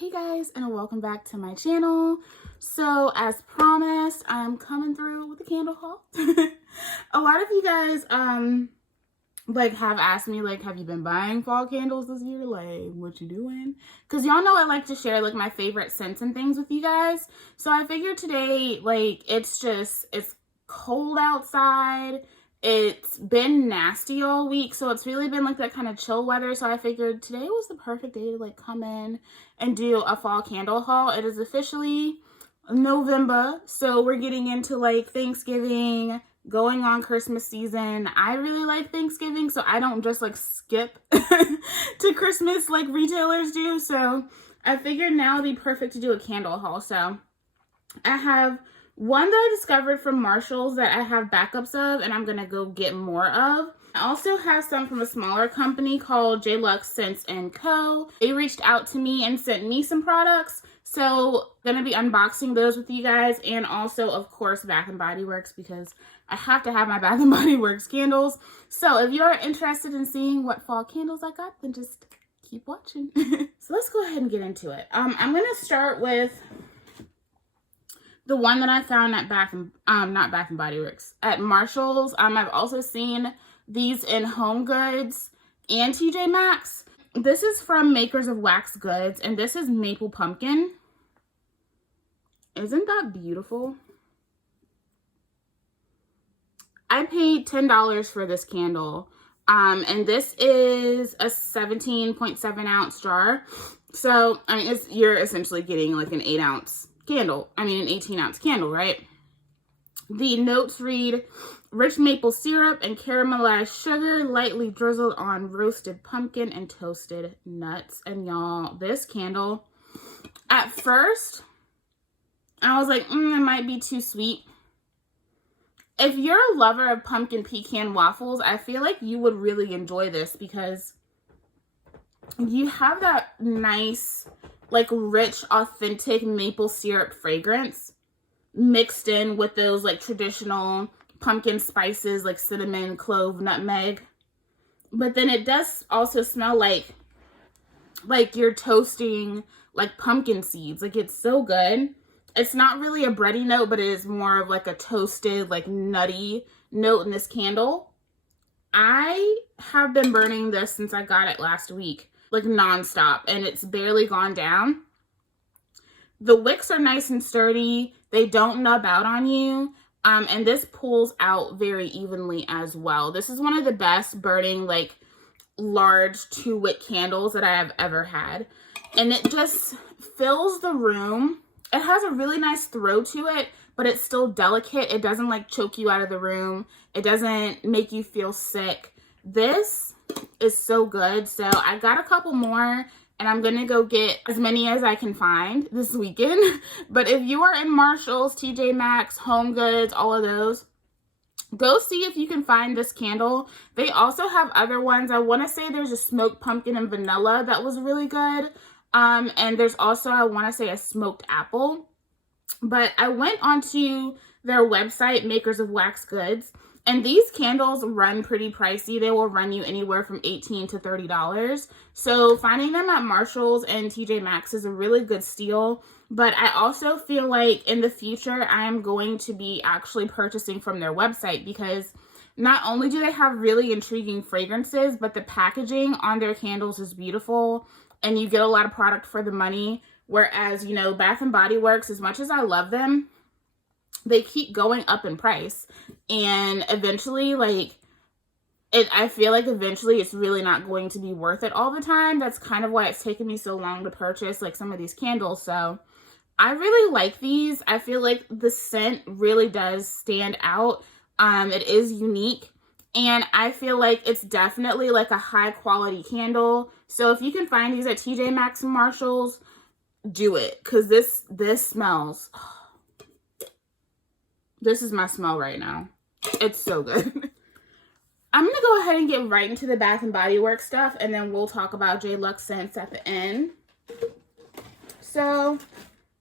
Hey guys, and welcome back to my channel. So as promised, I'm coming through with a candle haul. A lot of you guys have asked me, have you been buying fall candles this year? Like, what you doing? Because y'all know I like to share my favorite scents and things with you guys. So I figured today, it's cold outside. It's been nasty all week, so it's really been that kind of chill weather. So I figured today was the perfect day to come in and do a fall candle haul. It is officially November, so we're getting into Thanksgiving, going on Christmas season. I really like Thanksgiving, so I don't just skip to Christmas like retailers do. So I figured now would be perfect to do a candle haul. So I have one that I discovered from Marshall's that I have backups of, and I'm going to go get more of. I also have some from a smaller company called J-Lux Scents & Co. They reached out to me and sent me some products. So I'm going to be unboxing those with you guys, and also, of course, Bath&BodyWorks, because I have to have my Bath&BodyWorks candles. So if you're interested in seeing what fall candles I got, then just keep watching. So let's go ahead and get into it. I'm going to start with the one that I found at not Bath and Body Works, at Marshall's. I've also seen these in Home Goods and TJ Maxx. This is from Makers of Wax Goods, and this is Maple Pumpkin. Isn't that beautiful? I paid $10 for this candle, and this is a 17.7 ounce jar. So, I mean, you're essentially getting an 8-ounce candle. I mean, an 18-ounce candle, right? The notes read, rich maple syrup and caramelized sugar lightly drizzled on roasted pumpkin and toasted nuts. And y'all, this candle, at first, I was like, it might be too sweet. If you're a lover of pumpkin pecan waffles, I feel like you would really enjoy this, because you have that nice, rich, authentic maple syrup fragrance mixed in with those traditional pumpkin spices like cinnamon, clove, nutmeg. But then it does also smell like you're toasting pumpkin seeds. It's so good. It's not really a bready note, but it is more of a toasted, nutty note in this candle. I have been burning this since I got it last week, nonstop, and it's barely gone down. The wicks are nice and sturdy. They don't nub out on you. And this pulls out very evenly as well. This is one of the best burning, large 2-wick candles that I have ever had. And it just fills the room. It has a really nice throw to it, but it's still delicate. It doesn't choke you out of the room. It doesn't make you feel sick. This is so good. So I got a couple more, and I'm gonna go get as many as I can find this weekend. But if you are in Marshall's, TJ Maxx, Home Goods, all of those, go see if you can find this candle. They also have other ones. I want to say there's a smoked pumpkin and vanilla that was really good. And there's also, I want to say, a smoked apple. But I went onto their website, Makers of Wax Goods, and these candles run pretty pricey. They will run you anywhere from $18 to $30. So finding them at Marshall's and TJ Maxx is a really good steal. But I also feel like in the future, I am going to be actually purchasing from their website, because not only do they have really intriguing fragrances, but the packaging on their candles is beautiful, and you get a lot of product for the money. Whereas, Bath and Body Works, as much as I love them, they keep going up in price. And eventually, I feel like eventually it's really not going to be worth it all the time. That's kind of why it's taken me so long to purchase some of these candles. So I really like these. I feel like the scent really does stand out. It is unique. And I feel like it's definitely a high quality candle. So if you can find these at TJ Maxx and Marshall's, do it. Because this smells. This is my smell right now. It's so good. I'm going to go ahead and get right into the Bath and Body Works stuff, and then we'll talk about J-Lux scents at the end. So,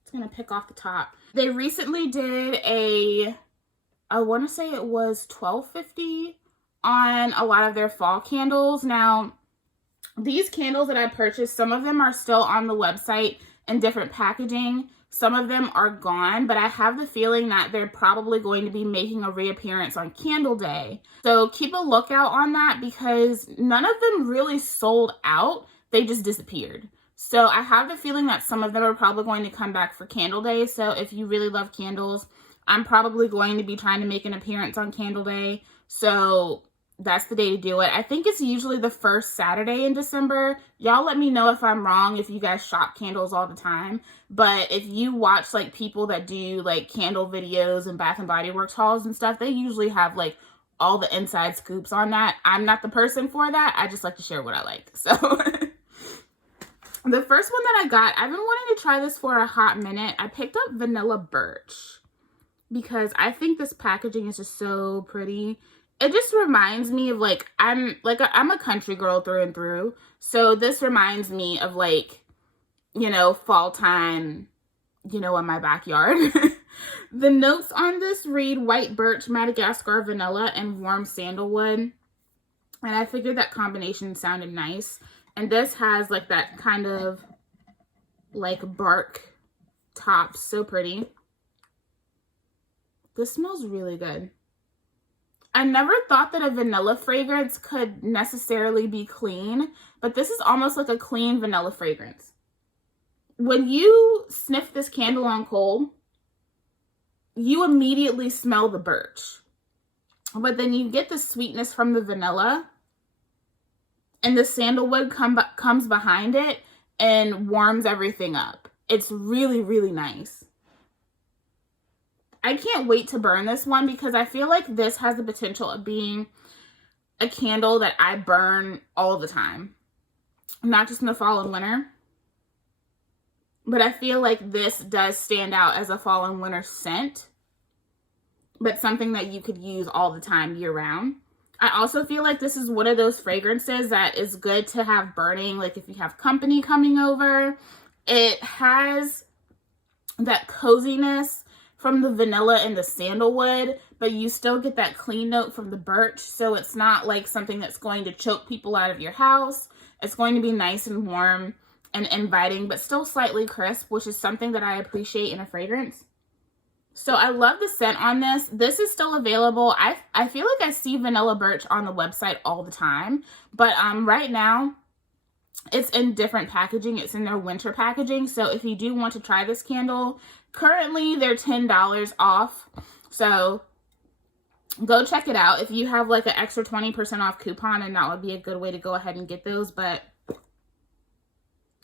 it's going to pick off the top. They recently did I want to say it was $12.50 on a lot of their fall candles. Now, these candles that I purchased, some of them are still on the website in different packaging. Some of them are gone, but I have the feeling that they're probably going to be making a reappearance on Candle Day. So keep a lookout on that because none of them really sold out. They just disappeared. So I have the feeling that some of them are probably going to come back for Candle Day. So if you really love candles, I'm probably going to be trying to make an appearance on Candle Day. So that's the day to do it. I think it's usually the first Saturday in December. Y'all let me know if I'm wrong, if you guys shop candles all the time. But if you watch like people that do like candle videos and Bath&BodyWorks hauls and stuff, they usually have like all the inside scoops on that. I'm not the person for that. I just like to share what I like. So the first one that I got, I've been wanting to try this for a hot minute. I picked up Vanilla Birch because I think this packaging is just so pretty. It just reminds me of like, I'm a country girl through and through. So this reminds me of like, you know, fall time, you know, in my backyard. The notes on this read white birch, Madagascar vanilla, and warm sandalwood. And I figured that combination sounded nice. And this has like that kind of like bark top. So pretty. This smells really good. I never thought that a vanilla fragrance could necessarily be clean, but this is almost like a clean vanilla fragrance. When you sniff this candle on cold, you immediately smell the birch, but then you get the sweetness from the vanilla, and the sandalwood comes behind it and warms everything up. It's really, really nice. I can't wait to burn this one because I feel like this has the potential of being a candle that I burn all the time. Not just in the fall and winter. But I feel like this does stand out as a fall and winter scent. But something that you could use all the time year round. I also feel like this is one of those fragrances that is good to have burning. Like if you have company coming over. It has that coziness from the vanilla and the sandalwood, but you still get that clean note from the birch. So it's not like something that's going to choke people out of your house. It's going to be nice and warm and inviting, but still slightly crisp, which is something that I appreciate in a fragrance. So I love the scent on this. This is still available. I feel like I see Vanilla Birch on the website all the time, but right now it's in different packaging. It's in their winter packaging. So if you do want to try this candle, currently they're $10 off. So go check it out. If you have like an extra 20% off coupon, and that would be a good way to go ahead and get those. But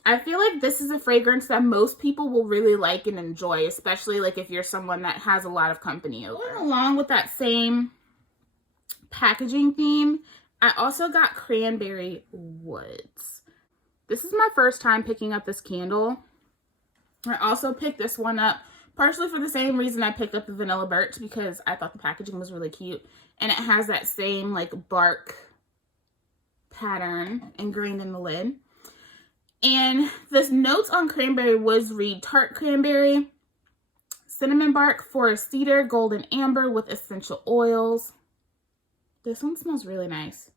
I feel like this is a fragrance that most people will really like and enjoy, especially like if you're someone that has a lot of company over. Going along with that same packaging theme, I also got Cranberry Woods. This is my first time picking up this candle. I also picked this one up partially for the same reason I picked up the Vanilla Birch, because I thought the packaging was really cute. And it has that same like bark pattern ingrained in the lid. And the notes on Cranberry Woods read tart cranberry, cinnamon bark, forest cedar, golden amber with essential oils. This one smells really nice.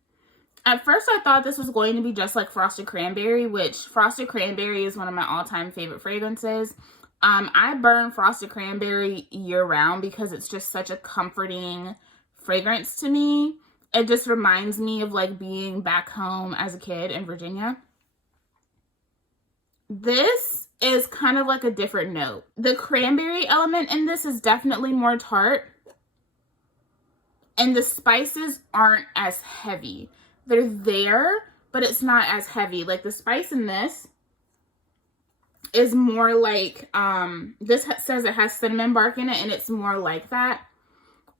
At first, I thought this was going to be just like Frosted Cranberry, which Frosted Cranberry is one of my all-time favorite fragrances. I burn Frosted Cranberry year-round because it's just such a comforting fragrance to me. It just reminds me of like being back home as a kid in Virginia. This is kind of like a different note. The cranberry element in this is definitely more tart. And the spices aren't as heavy. They're there, but it's not as heavy. Like the spice in this is more like, this says it has cinnamon bark in it, and it's more like that.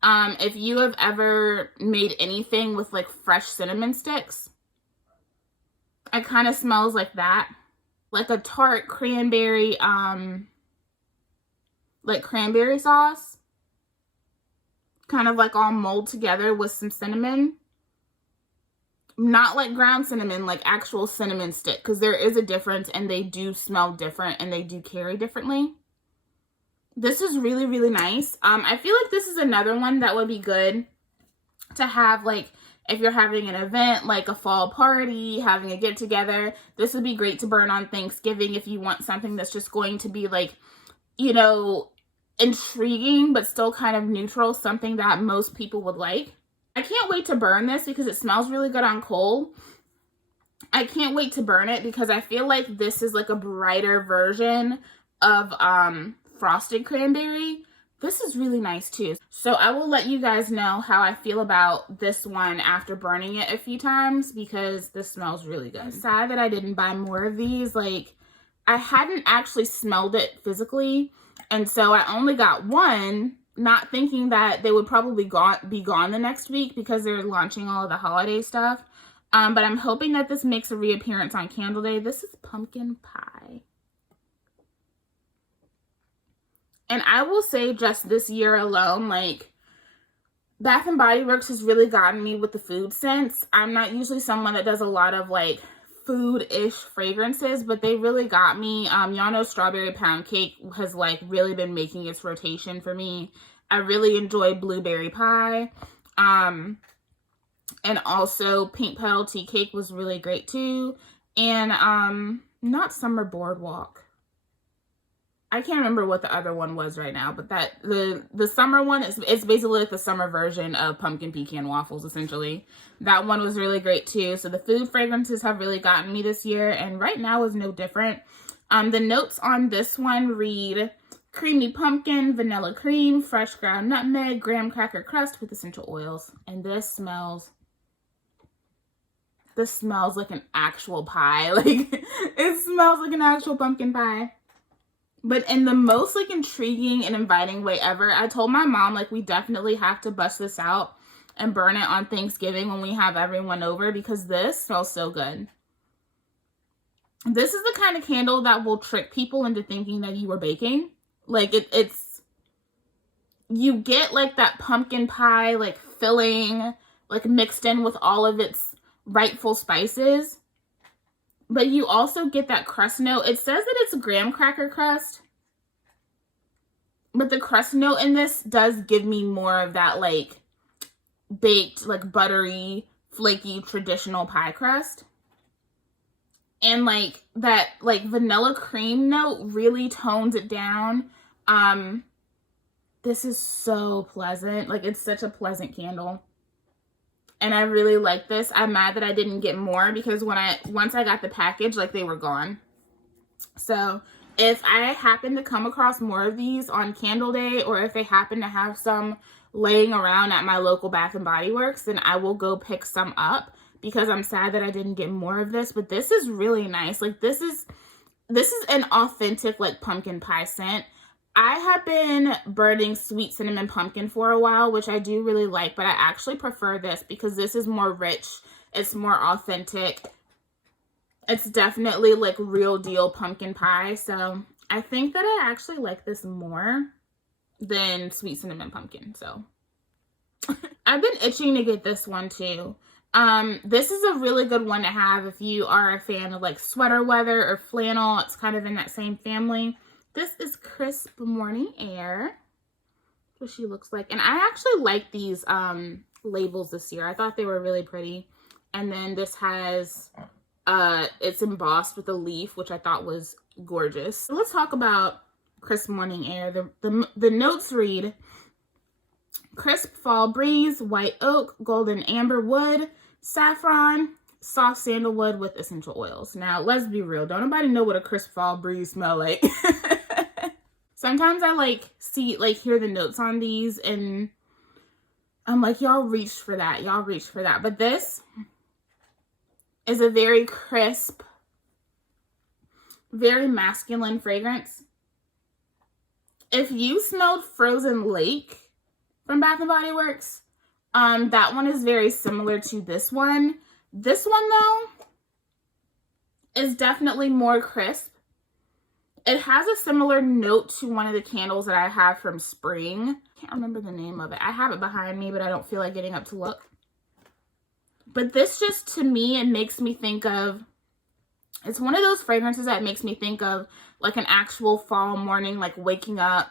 If you have ever made anything with like fresh cinnamon sticks, it kind of smells like that. Like a tart cranberry, like cranberry sauce. Kind of like all mold together with some cinnamon. Not like ground cinnamon, like actual cinnamon stick, because there is a difference and they do smell different and they do carry differently. This is really, really nice. I feel like this is another one that would be good to have like if you're having an event like a fall party, having a get together, this would be great to burn on Thanksgiving if you want something that's just going to be like, you know, intriguing but still kind of neutral, something that most people would like. I can't wait to burn this because it smells really good on coal. I can't wait to burn it because I feel like this is like a brighter version of frosted cranberry. This is really nice too. So I will let you guys know how I feel about this one after burning it a few times because this smells really good. I'm sad that I didn't buy more of these. Like, I hadn't actually smelled it physically, and so I only got one, not thinking that they would probably be gone the next week because they're launching all of the holiday stuff. But I'm hoping that this makes a reappearance on Candle Day. This is pumpkin pie. And I will say just this year alone, like, Bath&BodyWorks has really gotten me with the food scents. I'm not usually someone that does a lot of, like, food-ish fragrances, but they really got me. Y'all know Strawberry Pound Cake has, like, really been making its rotation for me. I really enjoy Blueberry Pie. And also Pink Petal Tea Cake was really great too. And not Summer Boardwalk. I can't remember what the other one was right now, but that the summer one is, it's basically like the summer version of pumpkin pecan waffles, essentially. That one was really great too. So the food fragrances have really gotten me this year, and right now is no different. The notes on this one read creamy pumpkin, vanilla cream, fresh ground nutmeg, graham cracker crust with essential oils. And this smells like an actual pie. Like, it smells like an actual pumpkin pie. But in the most, like, intriguing and inviting way ever. I told my mom, like, we definitely have to bust this out and burn it on Thanksgiving when we have everyone over because this smells so good. This is the kind of candle that will trick people into thinking that you are baking. Like, it's, you get, like, that pumpkin pie, like, filling, like, mixed in with all of its rightful spices. But you also get that crust note. It says that it's a graham cracker crust. But the crust note in this does give me more of that, like, baked, like, buttery, flaky, traditional pie crust. And, like, that, like, vanilla cream note really tones it down. This is so pleasant. Like, it's such a pleasant candle. And I really like this. I'm mad that I didn't get more because once I got the package, like, they were gone. So if I happen to come across more of these on Candle Day, or if they happen to have some laying around at my local Bath and Body Works, then I will go pick some up because I'm sad that I didn't get more of this. But this is really nice. Like, this is an authentic, like, pumpkin pie scent. I have been burning sweet cinnamon pumpkin for a while, which I do really like, but I actually prefer this because this is more rich. It's more authentic. It's definitely, like, real deal pumpkin pie. So I think that I actually like this more than sweet cinnamon pumpkin. So I've been itching to get this one too. This is a really good one to have if you are a fan of, like, sweater weather or flannel. It's kind of in that same family. This is Crisp Morning Air. That's what she looks like. And I actually like these labels this year. I thought they were really pretty. And then this has, it's embossed with a leaf, which I thought was gorgeous. So let's talk about Crisp Morning Air. The notes read, crisp fall breeze, white oak, golden amber wood, saffron, soft sandalwood with essential oils. Now, let's be real. Don't nobody know what a crisp fall breeze smell like. Sometimes I, like, hear the notes on these and I'm like, y'all reached for that. Y'all reached for that. But this is a very crisp, very masculine fragrance. If you smelled Frozen Lake from Bath and Body Works, that one is very similar to this one. This one, though, is definitely more crisp. It has a similar note to one of the candles that I have from spring. I can't remember the name of it. I have it behind me, but I don't feel like getting up to look. But this just, to me, it makes me think of, it's one of those fragrances that makes me think of, like, an actual fall morning, like, waking up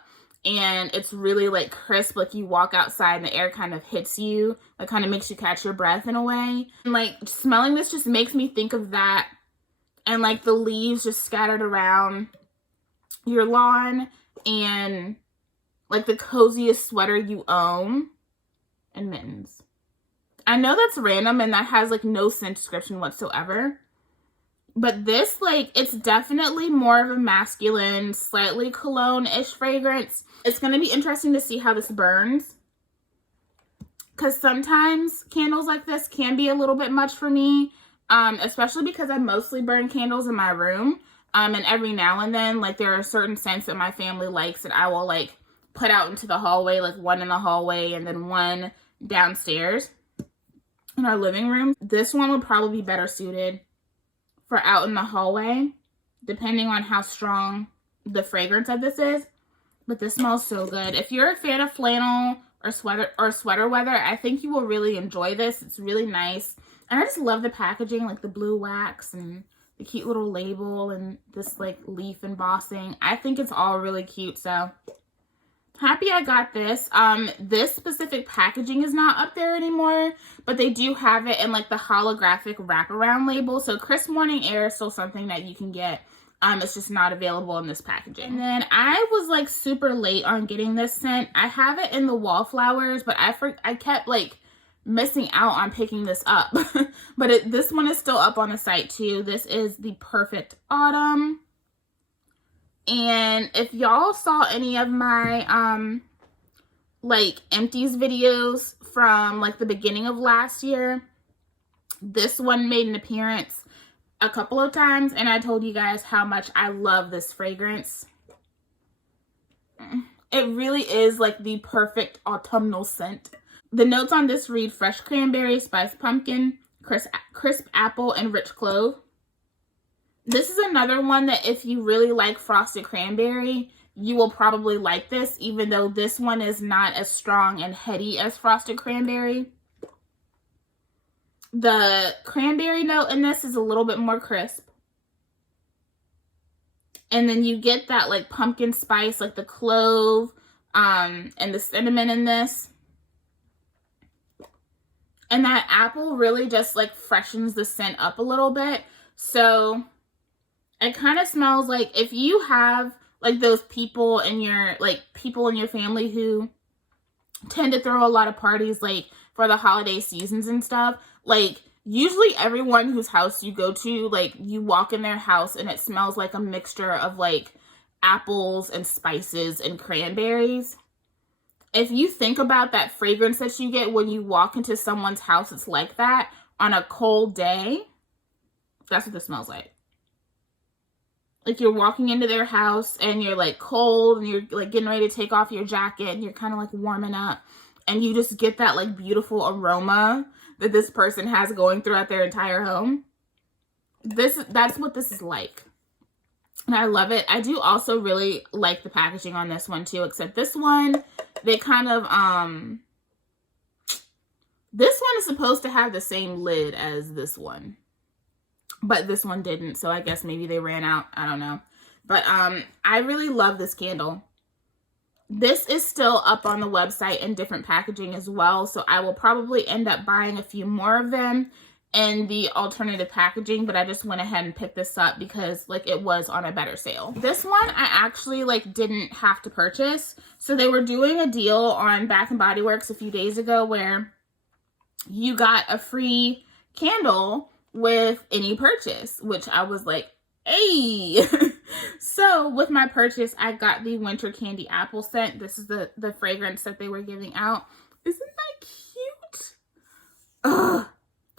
and it's really like crisp. Like you walk outside and the air kind of hits you, like kind of makes you catch your breath in a way. And like smelling this just makes me think of that, and like the leaves just scattered around your lawn, and like the coziest sweater you own, and mittens. I know that's random and that has like no scent description whatsoever, but this, like, it's definitely more of a masculine, slightly cologne-ish fragrance. It's going to be interesting to see how this burns, because sometimes candles like this can be a little bit much for me, especially because I mostly burn candles in my room, and every now and then, like, there are certain scents that my family likes that I will, like, put out into the hallway, like one in the hallway and then one downstairs in our living room. This one would probably be better suited for out in the hallway, depending on how strong the fragrance of this is. But this smells so good. If you're a fan of flannel or sweater weather, I think you will really enjoy this. It's really nice. And I just love the packaging, like the blue wax and the cute little label and this like leaf embossing. I think it's all really cute. So happy I got this. This specific packaging is not up there anymore, but they do have it in like the holographic wraparound label. So Crisp Morning Air is still something that you can get. It's just not available in this packaging. And then I was like super late on getting this scent. I have it in the Wallflowers, but I kept like missing out on picking this up. But this one is still up on the site too. This is the Perfect Autumn. And if y'all saw any of my, like, empties videos from, like, the beginning of last year, this one made an appearance a couple of times, and I told you guys how much I love this fragrance. It really is, like, the perfect autumnal scent. The notes on this read fresh cranberry, spiced pumpkin, crisp apple, and rich clove. This is another one that if you really like frosted cranberry, you will probably like this, even though this one is not as strong and heady as frosted cranberry. The cranberry note in this is a little bit more crisp. And then you get that like pumpkin spice, like the clove, and the cinnamon in this. And that apple really just like freshens the scent up a little bit. So it kind of smells like if you have like those people in your family who tend to throw a lot of parties like for the holiday seasons and stuff, like usually everyone whose house you go to, like you walk in their house and it smells like a mixture of like apples and spices and cranberries. If you think about that fragrance that you get when you walk into someone's house, it's like that on a cold day. That's what this smells like. Like you're walking into their house and you're like cold and you're like getting ready to take off your jacket and you're kind of like warming up and you just get that like beautiful aroma that this person has going throughout their entire home. That's what this is like. And I love it. I do also really like the packaging on this one too, except this one, they kind of, this one is supposed to have the same lid as this one. But this one didn't, so I guess maybe they ran out. I don't know. But I really love this candle. This is still up on the website in different packaging as well, so I will probably end up buying a few more of them in the alternative packaging, but I just went ahead and picked this up because like it was on a better sale. This one I actually like didn't have to purchase. So they were doing a deal on Bath&BodyWorks a few days ago where you got a free candle with any purchase, which I was like, hey. So with my purchase, I got the Winter Candy Apple scent. This is the fragrance that they were giving out. Isn't that cute? Ugh,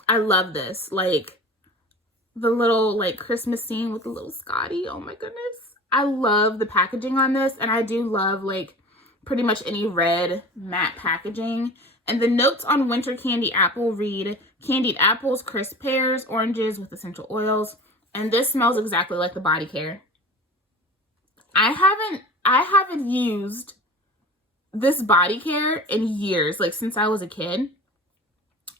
I love this. Like the little like Christmas scene with the little Scotty. Oh my goodness. I love the packaging on this, and I do love like pretty much any red matte packaging. And the notes on Winter Candy Apple read candied apples, crisp pears, oranges with essential oils. And this smells exactly like the body care. I haven't used this body care in years, like since I was a kid.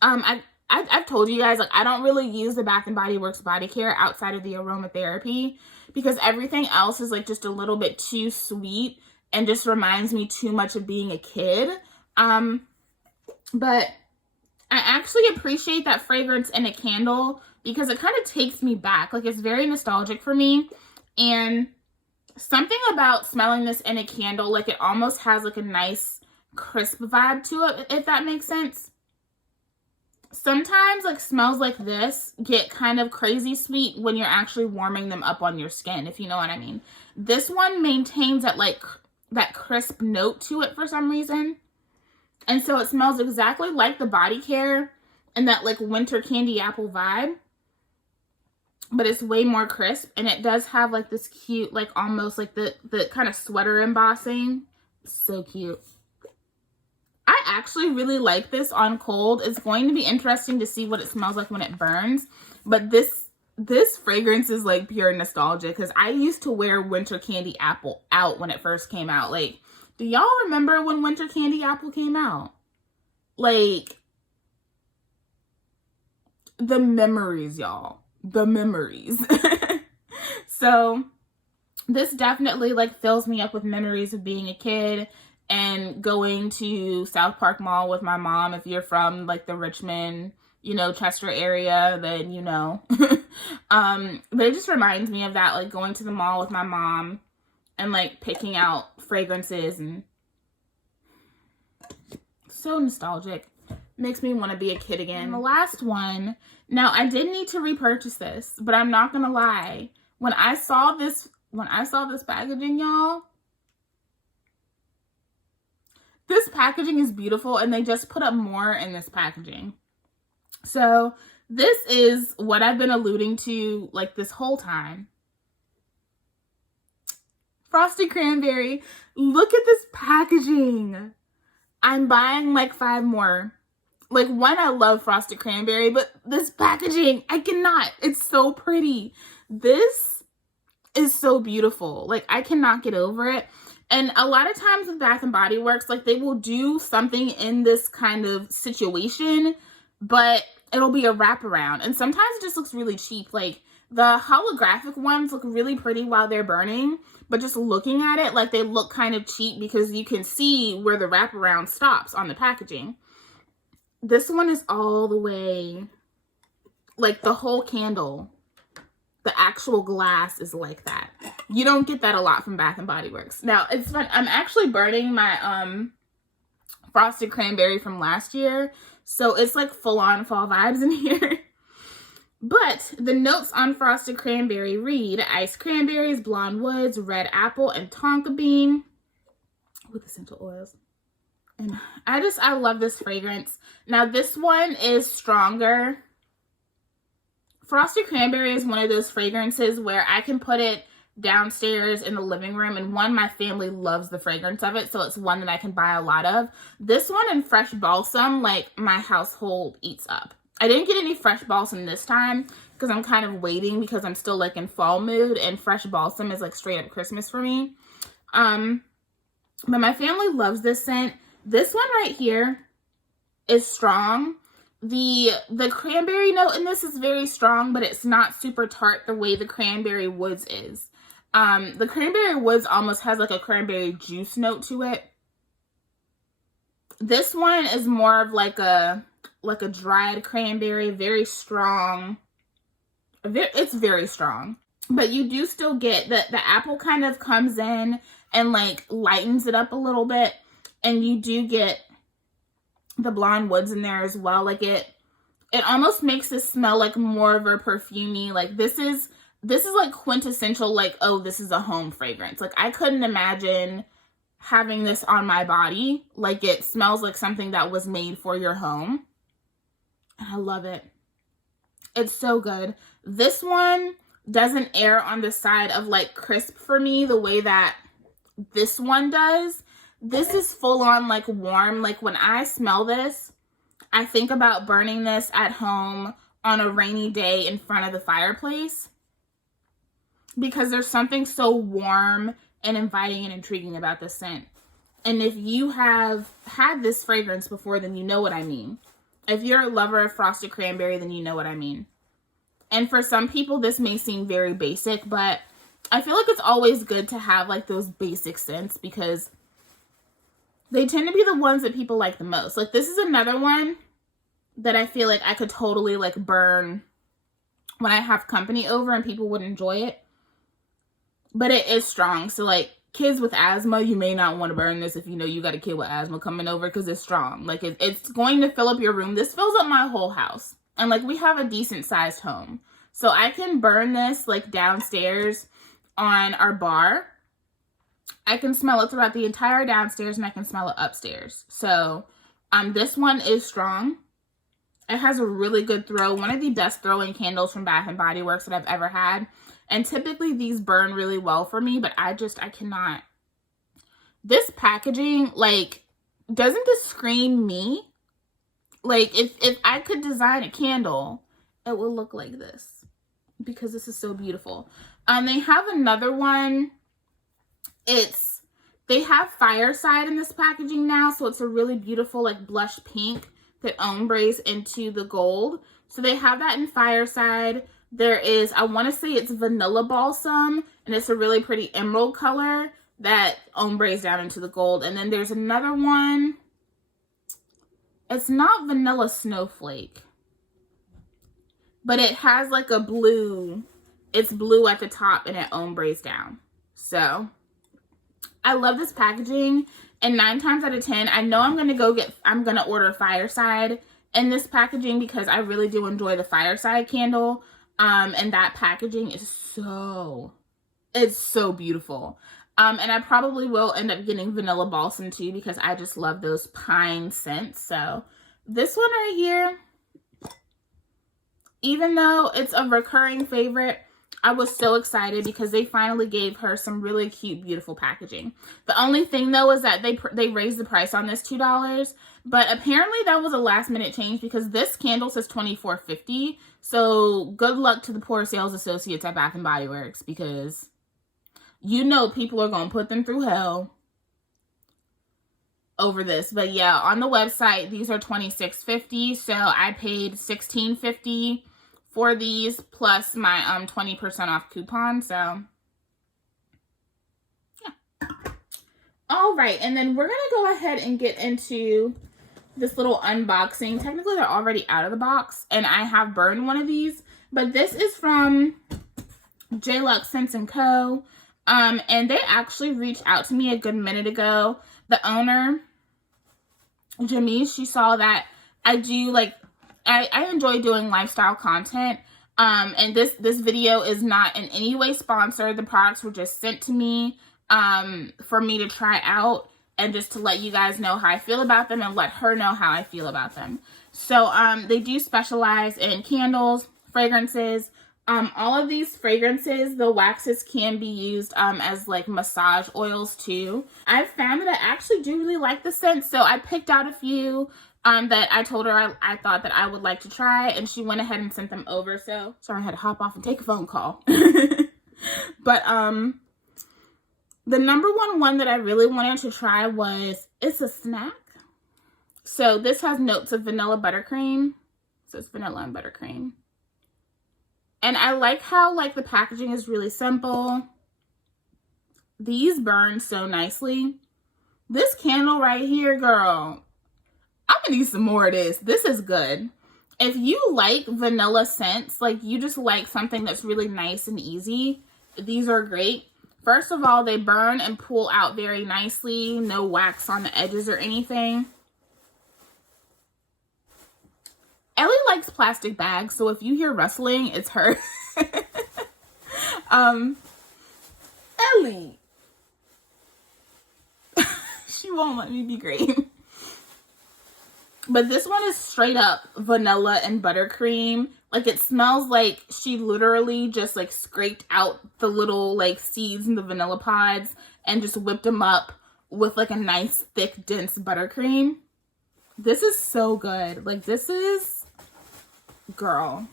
I've told you guys, like, I don't really use the Bath&BodyWorks body care outside of the aromatherapy because everything else is like just a little bit too sweet and just reminds me too much of being a kid. But I actually appreciate that fragrance in a candle because it kind of takes me back. Like, it's very nostalgic for me. And something about smelling this in a candle, like, it almost has like a nice crisp vibe to it, if that makes sense. Sometimes like smells like this get kind of crazy sweet when you're actually warming them up on your skin, if you know what I mean. This one maintains that crisp note to it for some reason. And so it smells exactly like the body care and that like winter candy apple vibe, but it's way more crisp. And it does have like this cute, like almost like the kind of sweater embossing. So cute. I actually really like this on cold. It's going to be interesting to see what it smells like when it burns. But this fragrance is like pure nostalgia because I used to wear winter candy apple out when it first came out. Like, do y'all remember when winter candy apple came out? Like, the memories, y'all. The memories. So this definitely like fills me up with memories of being a kid and going to South Park Mall with my mom. If you're from like the Richmond, you know, Chester area, then you know. But it just reminds me of that, like going to the mall with my mom and like picking out fragrances, and so nostalgic. Makes me want to be a kid again. And the last one, now I did need to repurchase this, but I'm not gonna lie. When I saw this packaging, y'all, this packaging is beautiful, and they just put up more in this packaging. So this is what I've been alluding to like this whole time. Frosted Cranberry. Look at this packaging. I'm buying like 5 more. Like, one, I love Frosted Cranberry, but this packaging, I cannot. It's so pretty. This is so beautiful. Like, I cannot get over it. And a lot of times with Bath&BodyWorks, like, they will do something in this kind of situation, but it'll be a wraparound. And sometimes it just looks really cheap. Like, the holographic ones look really pretty while they're burning, but just looking at it, like, they look kind of cheap because you can see where the wraparound stops on the packaging. This one is all the way, like, the whole candle, the actual glass is like that. You don't get that a lot from Bath&BodyWorks. Now, it's fun. I'm actually burning my Frosted Cranberry from last year, so it's like full-on fall vibes in here. But the notes on Frosted Cranberry read iced cranberries, blonde woods, red apple, and tonka bean with essential oils. And I love this fragrance. Now, this one is stronger. Frosted Cranberry is one of those fragrances where I can put it downstairs in the living room, and one, my family loves the fragrance of it, so it's one that I can buy a lot of. This one and Fresh Balsam, like, my household eats up. I didn't get any Fresh Balsam this time because I'm kind of waiting because I'm still like in fall mood, and Fresh Balsam is like straight up Christmas for me. But my family loves this scent. This one right here is strong. The cranberry note in this is very strong, but it's not super tart the way the Cranberry Woods is. The Cranberry Woods almost has like a cranberry juice note to it. This one is more of like a dried cranberry, very strong. It's very strong. But you do still get the apple kind of comes in and like lightens it up a little bit. And you do get the blonde woods in there as well. Like it almost makes this smell like more of a perfumey. Like this is like quintessential, like, oh, this is a home fragrance. Like, I couldn't imagine having this on my body. Like, it smells like something that was made for your home. And I love it. It's so good. This one doesn't err on the side of like crisp for me the way that this one does. This is full on like warm. Like, when I smell this, I think about burning this at home on a rainy day in front of the fireplace, because there's something so warm and inviting and intriguing about this scent. And if you have had this fragrance before, then you know what I mean. If you're a lover of Frosted Cranberry, then you know what I mean. And for some people, this may seem very basic, but I feel like it's always good to have like those basic scents because they tend to be the ones that people like the most. Like this is another one that I feel like I could totally like burn when I have company over and people would enjoy it. But it is strong. So like kids with asthma, you may not want to burn this if you know you got a kid with asthma coming over because it's strong. Like it's going to fill up your room. This fills up my whole house. And like we have a decent sized home. So I can burn this like downstairs on our bar. I can smell it throughout the entire downstairs and I can smell it upstairs. So this one is strong. It has a really good throw. One of the best throwing candles from Bath&BodyWorks that I've ever had. And typically these burn really well for me, but I cannot. This packaging, like, doesn't this scream me? Like, if I could design a candle, it would look like this. Because this is so beautiful. They have another one. They have Fireside in this packaging now, so it's a really beautiful, like, blush pink that ombres into the gold. So they have that in Fireside. There is, I want to say it's Vanilla Balsam, and it's a really pretty emerald color that ombres down into the gold. And then there's another one. It's not Vanilla Snowflake, but it has like a blue. It's blue at the top and it ombres down. So I love this packaging. And 9 times out of 10, I know I'm going to order Fireside in this packaging because I really do enjoy the Fireside candle. And that packaging is it's so beautiful. And I probably will end up getting Vanilla Balsam too because I just love those pine scents. So this one right here, even though it's a recurring favorite, I was so excited because they finally gave her some really cute, beautiful packaging. The only thing though is that they raised the price on this $2, but apparently that was a last minute change because this candle says $24.50. So good luck to the poor sales associates at Bath&BodyWorks because you know people are going to put them through hell over this. But yeah, on the website, these are $26.50. So I paid $16.50 for these plus my 20% off coupon. So yeah. All right. And then we're going to go ahead and get into this little unboxing. Technically, they're already out of the box and I have burned one of these, but this is from JLux Scents & Co. And they actually reached out to me a good minute ago. The owner, Jamise, she saw that I do like, I enjoy doing lifestyle content. And this video is not in any way sponsored. The products were just sent to me for me to try out and just to let you guys know how I feel about them and let her know how I feel about them. So they do specialize in candles, fragrances. All of these fragrances, the waxes can be used as like massage oils too. I've found that I actually do really like the scent, so I picked out a few that I told her I thought that I would like to try, and she went ahead and sent them over. So sorry, I had to hop off and take a phone call. But the number one that I really wanted to try was Issa Snack. So this has notes of vanilla buttercream. So it's vanilla and buttercream. And I like how like the packaging is really simple. These burn so nicely. This candle right here, girl, I'm gonna need some more of this. This is good. If you like vanilla scents, like you just like something that's really nice and easy, these are great. First of all, they burn and pull out very nicely. No wax on the edges or anything. Ellie likes plastic bags, so if you hear rustling, it's her. Ellie. She won't let me be great. But this one is straight up vanilla and buttercream. Like it smells like she literally just like scraped out the little like seeds in the vanilla pods and just whipped them up with like a nice thick dense buttercream. This is so good. Like this is, girl,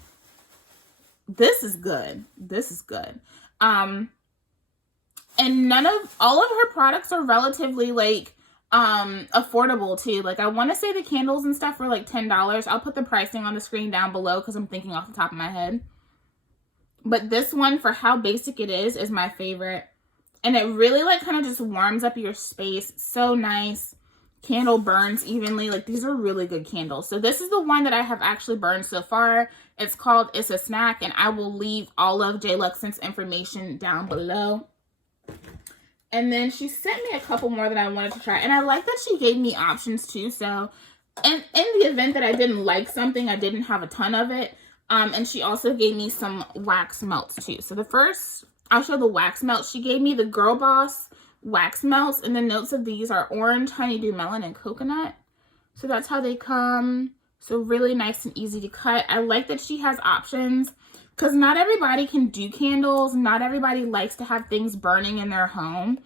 this is good. This is good. And all of her products are relatively like affordable too. Like I want to say the candles and stuff were like $10. I'll put the pricing on the screen down below because I'm thinking off the top of my head. But this one, for how basic it is my favorite. And it really like kind of just warms up your space. So nice. Candle burns evenly. Like, these are really good candles. So this is the one that I have actually burned so far. It's called Issa Snack, and I will leave all of J. Luxon's information down below. And then she sent me a couple more that I wanted to try. And I like that she gave me options too. So in the event that I didn't like something, I didn't have a ton of it. And she also gave me some wax melts too. So the first, I'll show the wax melts. She gave me the Girl Boss wax melts, and the notes of these are orange, honeydew melon, and coconut. So that's how they come. So really nice and easy to cut. I like that she has options, because not everybody can do candles. Not everybody likes to have things burning in their home.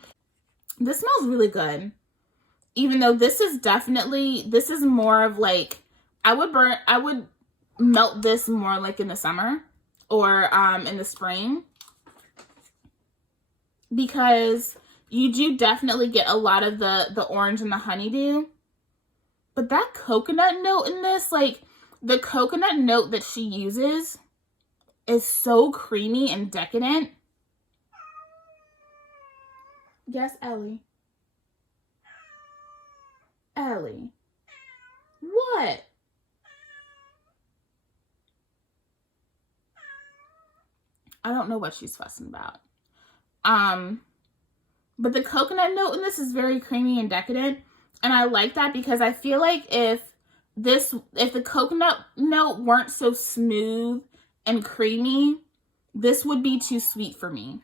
This smells really good. Even though this is definitely, this is more of like, I would melt this more like in the summer or in the spring, because you do definitely get a lot of the orange and the honeydew. But that coconut note in this, like the coconut note that she uses is so creamy and decadent. Yes, Ellie. Ellie. What? I don't know what she's fussing about. But the coconut note in this is very creamy and decadent. And I like that, because I feel like if the coconut note weren't so smooth and creamy, this would be too sweet for me.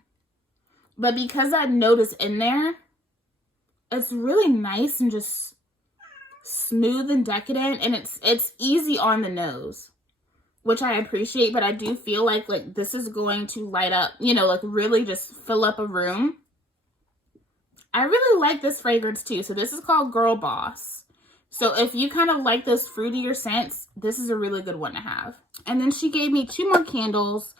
But because that note is in there, it's really nice and just smooth and decadent, and it's easy on the nose, which I appreciate. But I do feel like this is going to light up, you know, like really just fill up a room. I really like this fragrance too. So this is called Girl Boss. So if you kind of like those fruitier scents, this is a really good one to have. And then she gave me 2 more candles.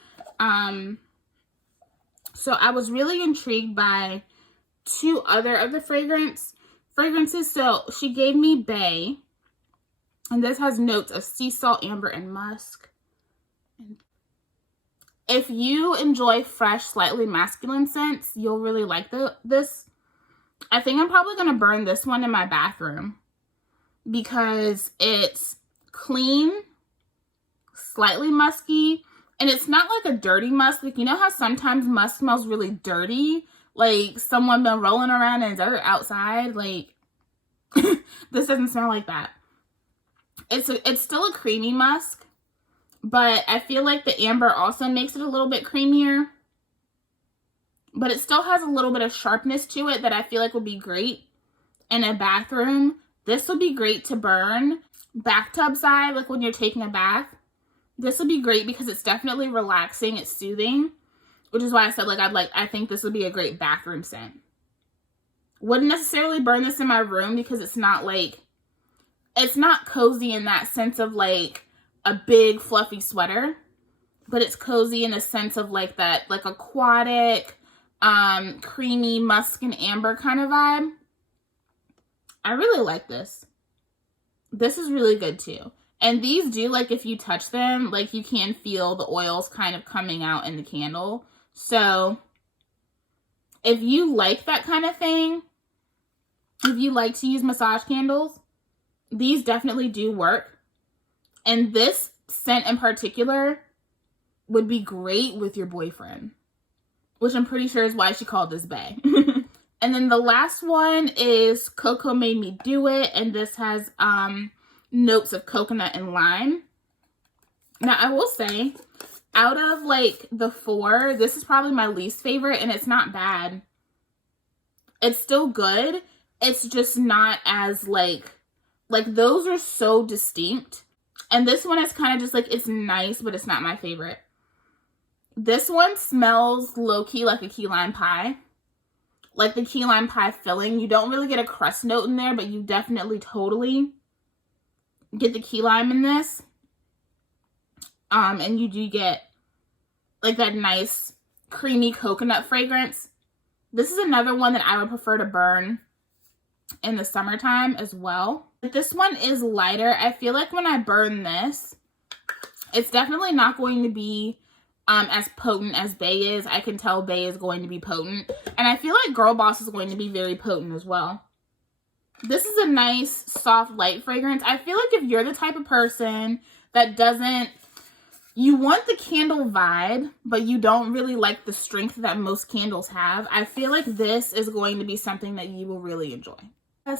So I was really intrigued by 2 other of the fragrances. So she gave me B.A.E, and this has notes of sea salt, amber, and musk. If you enjoy fresh, slightly masculine scents, you'll really like this. I think I'm probably going to burn this one in my bathroom, because it's clean, slightly musky, and it's not like a dirty musk. Like, you know how sometimes musk smells really dirty? Like someone been rolling around in dirt outside? Like, this doesn't smell like that. It's still a creamy musk, but I feel like the amber also makes it a little bit creamier. But it still has a little bit of sharpness to it that I feel like would be great in a bathroom. This would be great to burn bathtub side, like when you're taking a bath. This would be great because it's definitely relaxing, it's soothing, which is why I said I think this would be a great bathroom scent. Wouldn't necessarily burn this in my room, because it's not cozy in that sense of like a big fluffy sweater, but it's cozy in the sense of like that, like aquatic, creamy musk and amber kind of vibe. I really like this. This is really good too. And these do, like, if you touch them, like, you can feel the oils kind of coming out in the candle. So if you like that kind of thing, if you like to use massage candles, these definitely do work. And this scent in particular would be great with your boyfriend, which I'm pretty sure is why she called this B.A.E. And then the last one is Coco Made Me Do It, and this has notes of coconut and lime. Now, I will say, out of like the 4, this is probably my least favorite, and it's not bad. It's still good. It's just not as like those are so distinct. And this one is kind of just like, it's nice, but it's not my favorite. This one smells low-key like a key lime pie. Like the key lime pie filling. You don't really get a crust note in there, but you definitely totally get the key lime in this. And you do get like that nice creamy coconut fragrance. This is another one that I would prefer to burn in the summertime as well. But this one is lighter. I feel like when I burn this, it's definitely not going to be as potent as B.A.E is. I can tell B.A.E is going to be potent. And I feel like Girl Boss is going to be very potent as well. This is a nice, soft, light fragrance. I feel like if you're the type of person that doesn't, you want the candle vibe, but you don't really like the strength that most candles have, I feel like this is going to be something that you will really enjoy.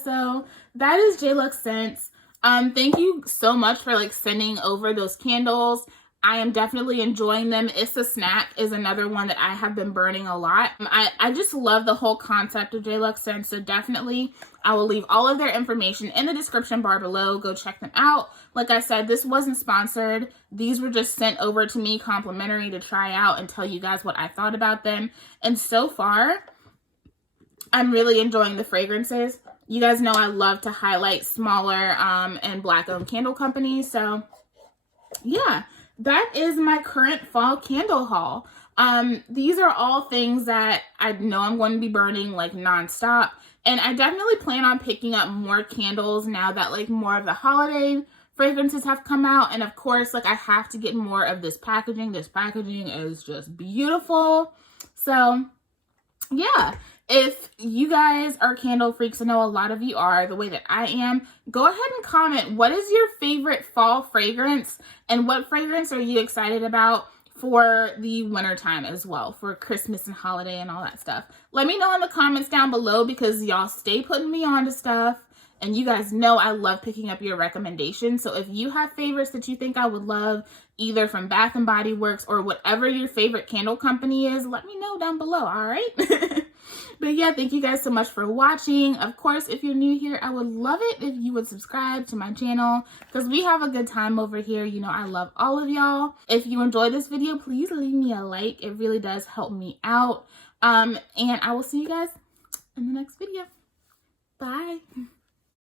So that is J-Lux Scents. Thank you so much for like sending over those candles. I am definitely enjoying them. Issa Snack is another one that I have been burning a lot. I just love the whole concept of J-Lux Scents, so definitely I will leave all of their information in the description bar below. Go check them out. Like I said, this wasn't sponsored. These were just sent over to me complimentary to try out and tell you guys what I thought about them. And so far, I'm really enjoying the fragrances. You guys know I love to highlight smaller and Black-owned candle companies. So yeah, that is my current fall candle haul. These are all things that I know I'm going to be burning like nonstop. And I definitely plan on picking up more candles now that like more of the holiday fragrances have come out. And of course, like I have to get more of this packaging. This packaging is just beautiful. So yeah, if you guys are candle freaks, I know a lot of you are the way that I am, go ahead and comment what is your favorite fall fragrance and what fragrance are you excited about for the winter time as well, for Christmas and holiday and all that stuff. Let me know in the comments down below because y'all stay putting me on to stuff. And you guys know I love picking up your recommendations. So if you have favorites that you think I would love, either from Bath&BodyWorks or whatever your favorite candle company is, let me know down below, all right? But yeah, thank you guys so much for watching. Of course, if you're new here, I would love it if you would subscribe to my channel because we have a good time over here. You know, I love all of y'all. If you enjoyed this video, please leave me a like. It really does help me out. And I will see you guys in the next video. Bye.